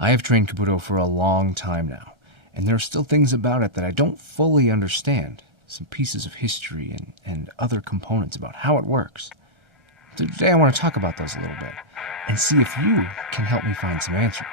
I have trained Kobudo for a long time now, and there are still things about it that I don't fully understand. Some pieces of history and other components about how it works. So today I want to talk about those a little bit, and see if you can help me find some answers.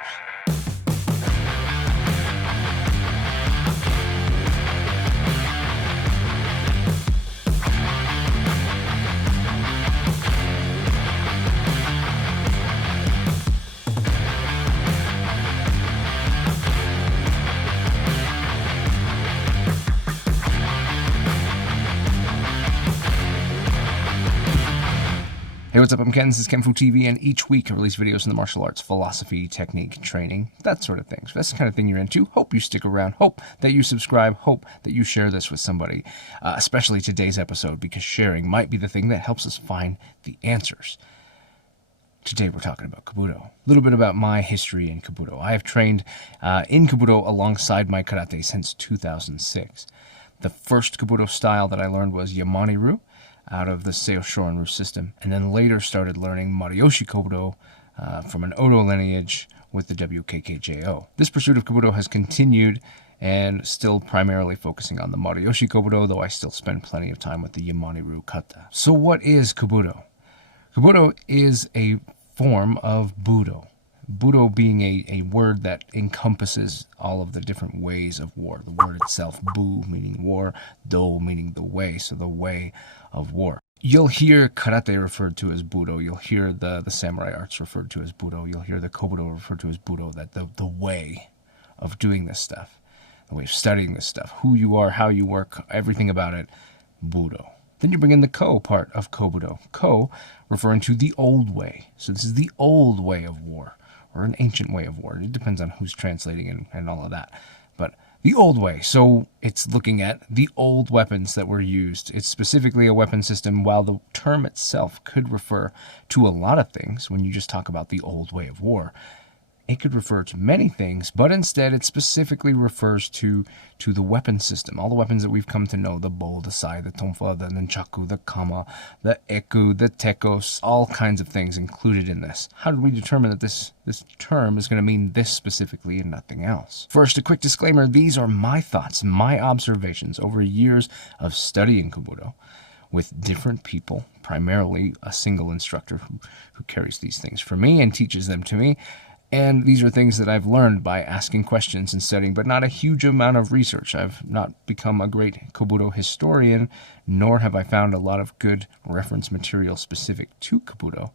Hey, what's up? I'm Ken. This is kenfuTV, and each week I release videos in the martial arts, philosophy, technique, training, that sort of thing. So that's the kind of thing you're into. Hope you stick around. Hope that you subscribe. Hope that you share this with somebody, especially today's episode, because sharing might be the thing that helps us find the answers. Today we're talking about Kobudo. A little bit about my history in Kobudo. I have trained in Kobudo alongside my karate since 2006. The first Kobudo style that I learned was Yamani-ryu, out of the Seiyo Shorin-ryu system, and then later started learning Mariyoshi Kobudo from an Odo lineage with the WKKJO. This pursuit of Kobudo has continued and still primarily focusing on the Mariyoshi Kobudo, though I still spend plenty of time with the Yamani-ryu kata. So what is Kobudo? Kobudo is a form of Budo. Budo being a word that encompasses all of the different ways of war. The word itself, bu, meaning war, do, meaning the way, so the way of war. You'll hear karate referred to as Budo. You'll hear the samurai arts referred to as Budo. You'll hear the Kobudo referred to as Budo, that the way of doing this stuff, the way of studying this stuff, who you are, how you work, everything about it, Budo. Then you bring in the ko part of Kobudo. Ko referring to the old way. So this is the old way of war, or an ancient way of war. It depends on who's translating and all of that. But the old way, so it's looking at the old weapons that were used. It's specifically a weapon system, while the term itself could refer to a lot of things. When you just talk about the old way of war, it could refer to many things, but instead it specifically refers to the weapon system. All the weapons that we've come to know, the bo, the sai, the tonfa, the nunchaku, the kama, the eku, the tekos, all kinds of things included in this. How did we determine that this term is going to mean this specifically and nothing else? First, a quick disclaimer. These are my thoughts, my observations over years of studying Kobudo with different people, primarily a single instructor who carries these things for me and teaches them to me. And these are things that I've learned by asking questions and studying, but not a huge amount of research. I've not become a great Kobudo historian, nor have I found a lot of good reference material specific to Kobudo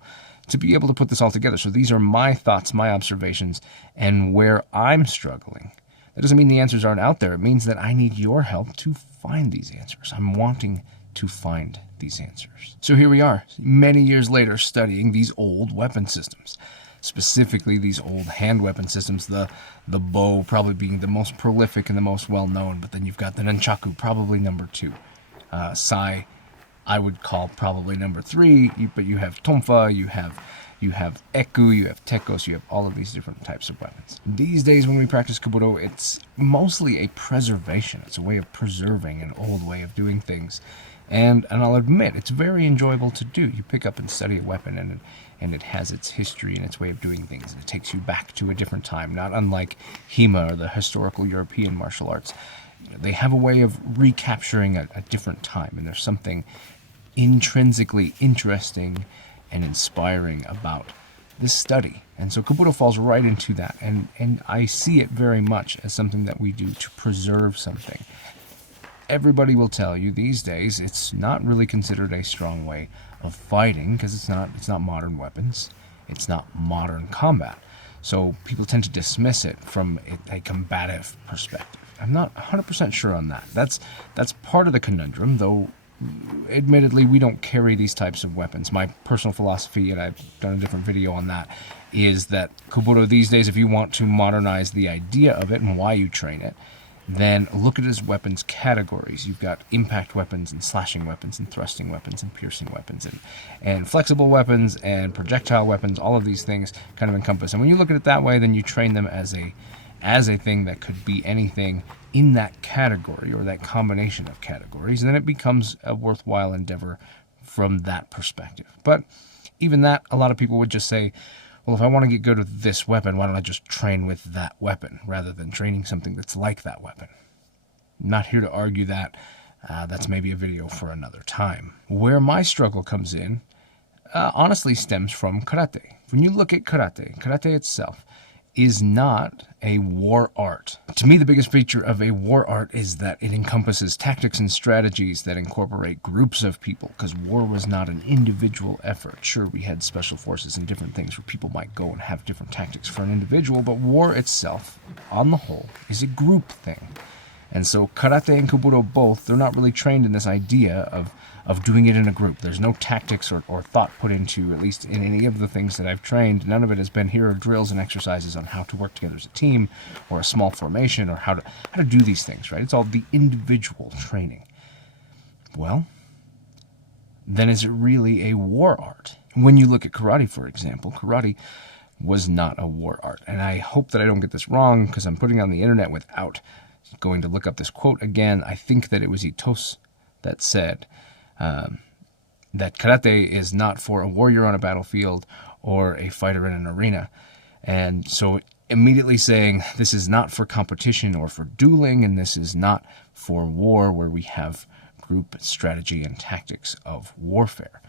to be able to put this all together. So these are my thoughts, my observations, and where I'm struggling. That doesn't mean the answers aren't out there. It means that I need your help to find these answers. I'm wanting to find these answers. So here we are, many years later, studying these old weapon systems. Specifically these old hand weapon systems, the bow probably being the most prolific and the most well-known, but then you've got the nunchaku, probably number 2. Sai, I would call probably number 3, but you have tonfa, you have eku, you have tekos, you have all of these different types of weapons. These days when we practice Kobudo, it's mostly a preservation. It's a way of preserving an old way of doing things. And I'll admit, it's very enjoyable to do. You pick up and study a weapon, and it has its history and its way of doing things. And it takes you back to a different time, not unlike HEMA or the historical European martial arts. They have a way of recapturing a different time, and there's something intrinsically interesting and inspiring about this study. And so Kobudo falls right into that, and I see it very much as something that we do to preserve something. Everybody will tell you these days it's not really considered a strong way of fighting because it's not modern weapons. It's not modern combat. So people tend to dismiss it from a combative perspective. I'm not 100% sure on that. That's part of the conundrum, though admittedly we don't carry these types of weapons. My personal philosophy, and I've done a different video on that, is that Kobudo these days, if you want to modernize the idea of it and why you train it, then look at it as weapons categories. You've got impact weapons and slashing weapons and thrusting weapons and piercing weapons and flexible weapons and projectile weapons. All of these things kind of encompass. And when you look at it that way, then you train them as a thing that could be anything in that category or that combination of categories. And then it becomes a worthwhile endeavor from that perspective. But even that, a lot of people would just say, well, if I want to get good with this weapon, why don't I just train with that weapon rather than training something that's like that weapon? I'm not here to argue that. That's maybe a video for another time. Where my struggle comes in, honestly, stems from karate. When you look at karate, karate itself is not a war art. To me, the biggest feature of a war art is that it encompasses tactics and strategies that incorporate groups of people, because war was not an individual effort. Sure, we had special forces and different things where people might go and have different tactics for an individual, but war itself, on the whole, is a group thing. And so karate and Kobudo both, they're not really trained in this idea of doing it in a group. There's no tactics or thought put into, at least in any of the things that I've trained. None of it has been, here are drills and exercises on how to work together as a team or a small formation or how to do these things, right? It's all the individual training. Well, then is it really a war art? When you look at karate, for example, karate was not a war art. And I hope that I don't get this wrong, because I'm putting it on the internet without going to look up this quote again. I think that it was Itos that said that karate is not for a warrior on a battlefield or a fighter in an arena. And so immediately saying this is not for competition or for dueling, and this is not for war where we have group strategy and tactics of warfare.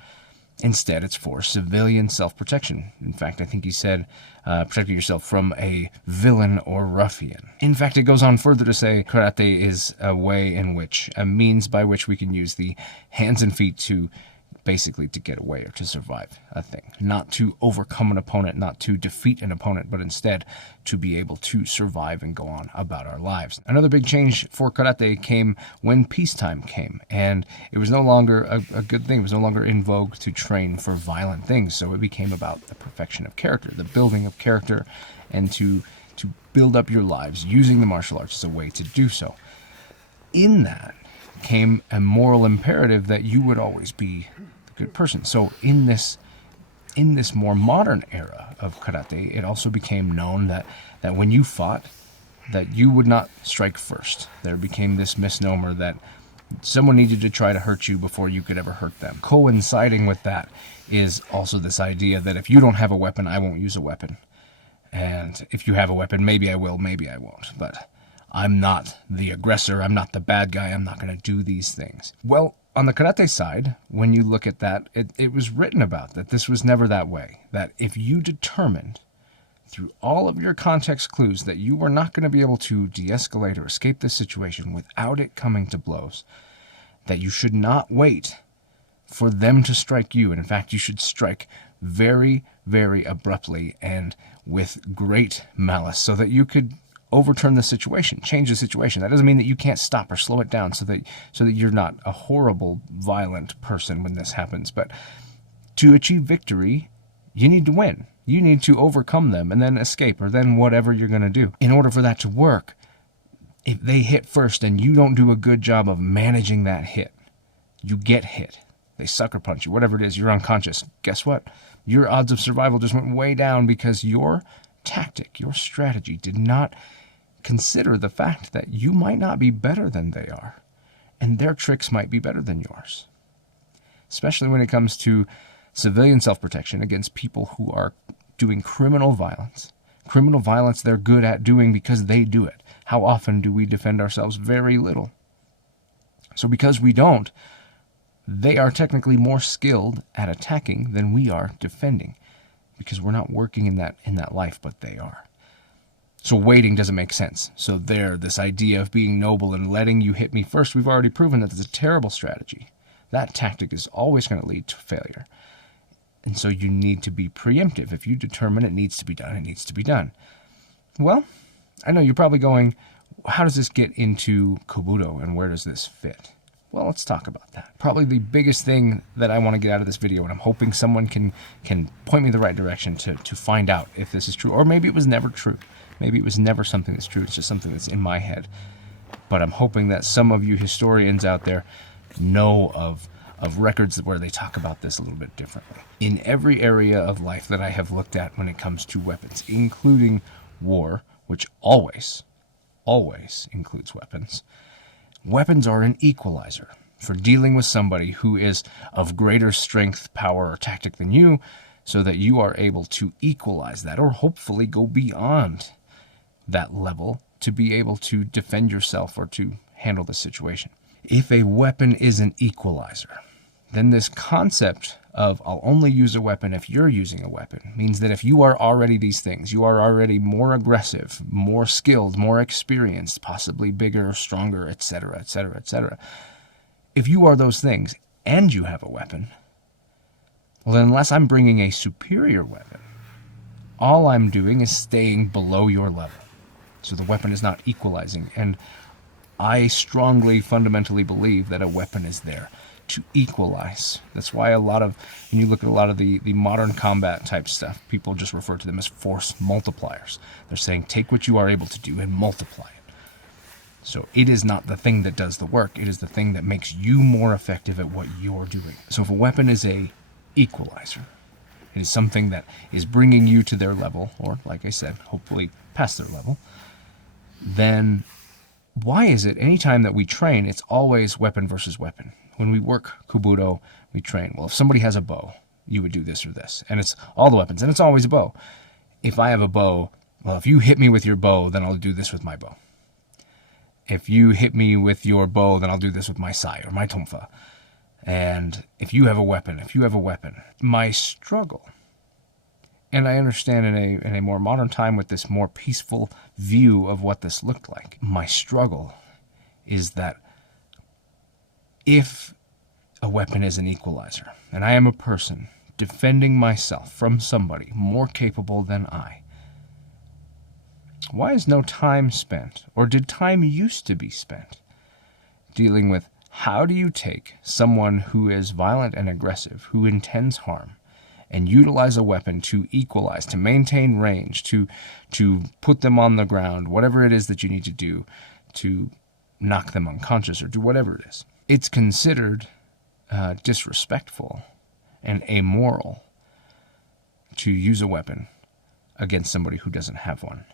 Instead, it's for civilian self-protection. In fact, I think he said, protecting yourself from a villain or ruffian. In fact, it goes on further to say karate is a way in which, a means by which we can use the hands and feet to basically to get away or to survive a thing. Not to overcome an opponent, not to defeat an opponent, but instead to be able to survive and go on about our lives. Another big change for karate came when peacetime came, and it was no longer a good thing. It was no longer in vogue to train for violent things, so it became about the perfection of character, the building of character, and to build up your lives using the martial arts as a way to do so. In that came a moral imperative that you would always be the good person. So in this more modern era of karate, it also became known that when you fought, that you would not strike first. There became this misnomer that someone needed to try to hurt you before you could ever hurt them. Coinciding with that is also this idea that if you don't have a weapon, I won't use a weapon. And if you have a weapon, maybe I will, maybe I won't. But I'm not the aggressor, I'm not the bad guy, I'm not going to do these things. Well, on the karate side, when you look at that, it was written about that this was never that way. That if you determined through all of your context clues that you were not going to be able to de-escalate or escape this situation without it coming to blows, that you should not wait for them to strike you. And in fact, you should strike very, very abruptly and with great malice so that you could overturn the situation, change the situation. That doesn't mean that you can't stop or slow it down so that you're not a horrible, violent person when this happens. But to achieve victory, you need to win. You need to overcome them and then escape, or then whatever you're going to do. In order for that to work, if they hit first and you don't do a good job of managing that hit, you get hit. They sucker punch you, whatever it is, you're unconscious. Guess what? Your odds of survival just went way down because your tactic, your strategy did not consider the fact that you might not be better than they are, and their tricks might be better than yours. Especially when it comes to civilian self-protection against people who are doing criminal violence. Criminal violence they're good at doing because they do it. How often do we defend ourselves? Very little. So because we don't, they are technically more skilled at attacking than we are defending, because we're not working in that life, but they are. So waiting doesn't make sense. So this idea of being noble and letting you hit me first, we've already proven that it's a terrible strategy. That tactic is always going to lead to failure. And so you need to be preemptive. If you determine it needs to be done, it needs to be done. Well, I know you're probably going, how does this get into Kobudo and where does this fit? Well, let's talk about that. Probably the biggest thing that I want to get out of this video, and I'm hoping someone can point me the right direction to find out if this is true, or maybe it was never true. Maybe it was never something that's true, it's just something that's in my head. But I'm hoping that some of you historians out there know of records where they talk about this a little bit differently. In every area of life that I have looked at when it comes to weapons, including war, which always includes weapons, weapons are an equalizer for dealing with somebody who is of greater strength, power, or tactic than you. so that you are able to equalize that, or hopefully go beyond that level to be able to defend yourself or to handle the situation. If a weapon is an equalizer, then this concept of I'll only use a weapon if you're using a weapon means that if you are already these things, you are already more aggressive, more skilled, more experienced, possibly bigger, stronger, etc., etc., etc. If you are those things and you have a weapon, well, then unless I'm bringing a superior weapon, all I'm doing is staying below your level. So the weapon is not equalizing. And I strongly, fundamentally believe that a weapon is there to equalize. That's why when you look at a lot of the modern combat type stuff, people just refer to them as force multipliers. They're saying take what you are able to do and multiply it. So it is not the thing that does the work. It is the thing that makes you more effective at what you're doing. So if a weapon is a equalizer, it is something that is bringing you to their level, or like I said, hopefully past their level, then why is it anytime that we train, it's always weapon versus weapon? When we work Kobudo, we train. Well, if somebody has a bow, you would do this or this. And it's all the weapons, and it's always a bow. If I have a bow, well, if you hit me with your bow, then I'll do this with my bow. If you hit me with your bow, then I'll do this with my sai or my tonfa. And if you have a weapon, my struggle, and I understand in a more modern time with this more peaceful view of what this looked like, my struggle is that if a weapon is an equalizer, and I am a person defending myself from somebody more capable than I, why is no time spent, or did time used to be spent, dealing with how do you take someone who is violent and aggressive, who intends harm, and utilize a weapon to equalize, to maintain range, to put them on the ground, whatever it is that you need to do to knock them unconscious or do whatever it is. It's considered disrespectful and amoral to use a weapon against somebody who doesn't have one.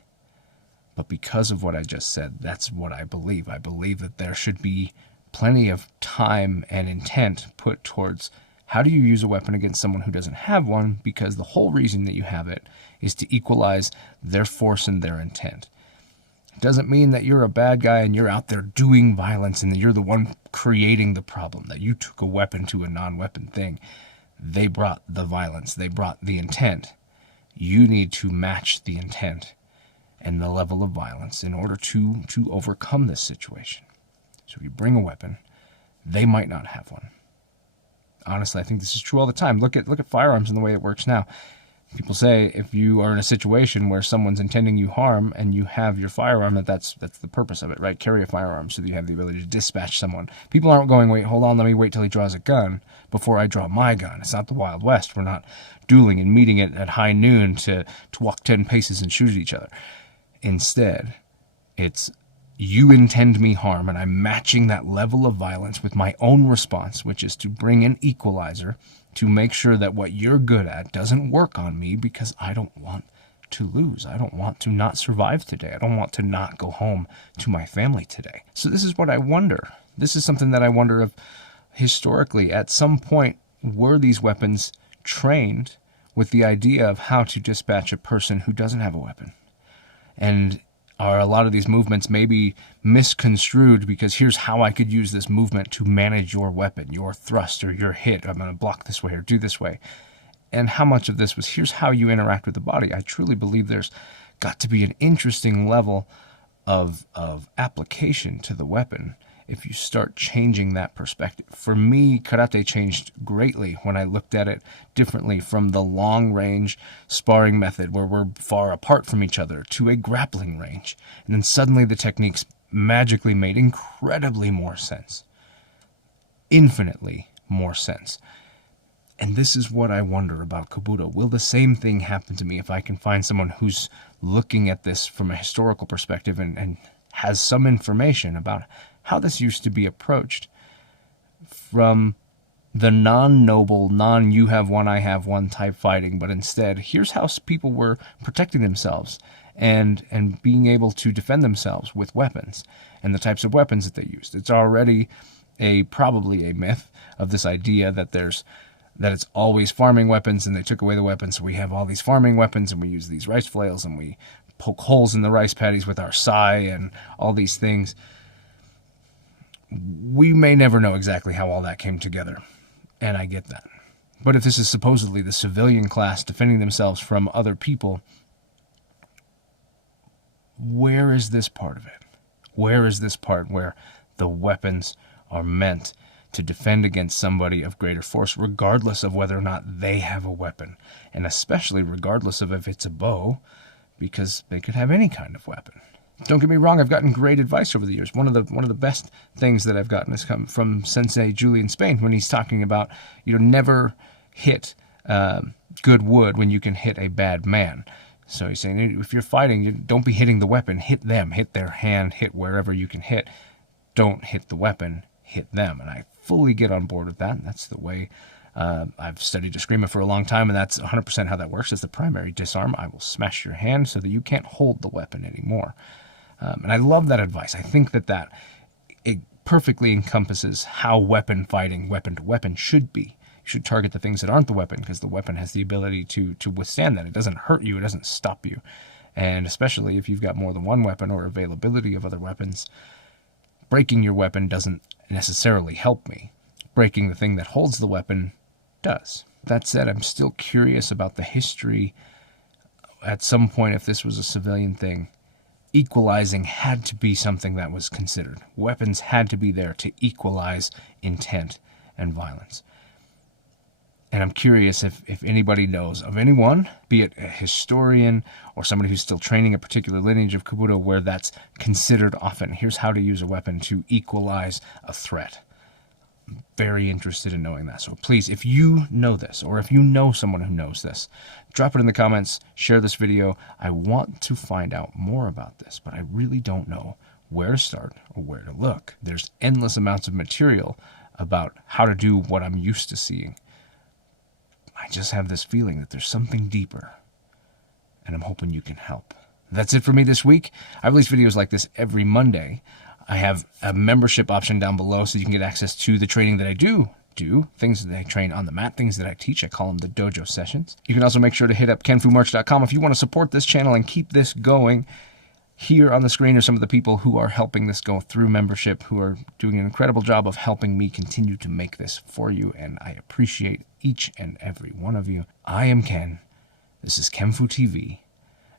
But because of what I just said, that's what I believe. I believe that there should be plenty of time and intent put towards how do you use a weapon against someone who doesn't have one, because the whole reason that you have it is to equalize their force and their intent. It doesn't mean that you're a bad guy and you're out there doing violence and that you're the one creating the problem, that you took a weapon to a non-weapon thing. They brought the violence. They brought the intent. You need to match the intent and the level of violence in order to overcome this situation. So if you bring a weapon, they might not have one. Honestly, I think this is true all the time. Look at firearms and the way it works now. People say if you are in a situation where someone's intending you harm and you have your firearm, that's the purpose of it, right? Carry a firearm so that you have the ability to dispatch someone. People aren't going, wait, hold on, let me wait till he draws a gun before I draw my gun. It's not the Wild West. We're not dueling and meeting it at high noon to walk 10 paces and shoot at each other. Instead, it's you intend me harm, and I'm matching that level of violence with my own response, which is to bring an equalizer to make sure that what you're good at doesn't work on me, because I don't want to lose. I don't want to not survive today. I don't want to not go home to my family today. So this is what I wonder. This is something that I wonder if historically at some point were these weapons trained with the idea of how to dispatch a person who doesn't have a weapon? And are a lot of these movements maybe misconstrued because here's how I could use this movement to manage your weapon, your thrust or your hit. I'm going to block this way or do this way. And how much of this was here's how you interact with the body? I truly believe there's got to be an interesting level of application to the weapon if you start changing that perspective. For me, karate changed greatly when I looked at it differently from the long-range sparring method where we're far apart from each other to a grappling range. And then suddenly the techniques magically made incredibly more sense. Infinitely more sense. And this is what I wonder about Kobudo. Will the same thing happen to me if I can find someone who's looking at this from a historical perspective and has some information about how this used to be approached from the non-noble, you have one, I have one type fighting, but instead, here's how people were protecting themselves and being able to defend themselves with weapons and the types of weapons that they used. It's already probably a myth of this idea that there's that it's always farming weapons, and they took away the weapons, so we have all these farming weapons, and we use these rice flails, and we poke holes in the rice paddies with our sai and all these things. We may never know exactly how all that came together, and I get that. But if this is supposedly the civilian class defending themselves from other people, where is this part of it? Where is this part where the weapons are meant to defend against somebody of greater force, regardless of whether or not they have a weapon, and especially regardless of if it's a bow, because they could have any kind of weapon. Don't get me wrong, I've gotten great advice over the years. One of the best things that I've gotten has come from Sensei Julian Spain, when he's talking about, never hit good wood when you can hit a bad man. So he's saying, if you're fighting, don't be hitting the weapon, hit them, hit their hand, hit wherever you can hit. Don't hit the weapon, hit them. And I fully get on board with that. That's the way I've studied Eskrima for a long time, and that's 100% how that works. As the primary disarm, I will smash your hand so that you can't hold the weapon anymore. And I love that advice. I think that it perfectly encompasses how weapon fighting, weapon to weapon, should be. You should target the things that aren't the weapon, because the weapon has the ability to withstand that. It doesn't hurt you. It doesn't stop you. And especially if you've got more than one weapon or availability of other weapons, breaking your weapon doesn't necessarily help me. Breaking the thing that holds the weapon does. That said, I'm still curious about the history. At some point, if this was a civilian thing, equalizing had to be something that was considered. Weapons had to be there to equalize intent and violence. And I'm curious if anybody knows of anyone, be it a historian or somebody who's still training a particular lineage of Kobudo, where that's considered often. Here's how to use a weapon to equalize a threat. I'm very interested in knowing that. So please, if you know this, or if you know someone who knows this, drop it in the comments, share this video. I want to find out more about this, but I really don't know where to start or where to look. There's endless amounts of material about how to do what I'm used to seeing. I just have this feeling that there's something deeper, and I'm hoping you can help. That's it for me this week. I release videos like this every Monday. I have a membership option down below so you can get access to the training that I do, things that I train on the mat, things that I teach. I call them the dojo sessions. You can also make sure to hit up kenfumerch.com if you want to support this channel and keep this going. Here on the screen are some of the people who are helping this go through membership, who are doing an incredible job of helping me continue to make this for you, and I appreciate each and every one of you. I am Ken. This is kenfuTV,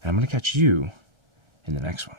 and I'm going to catch you in the next one.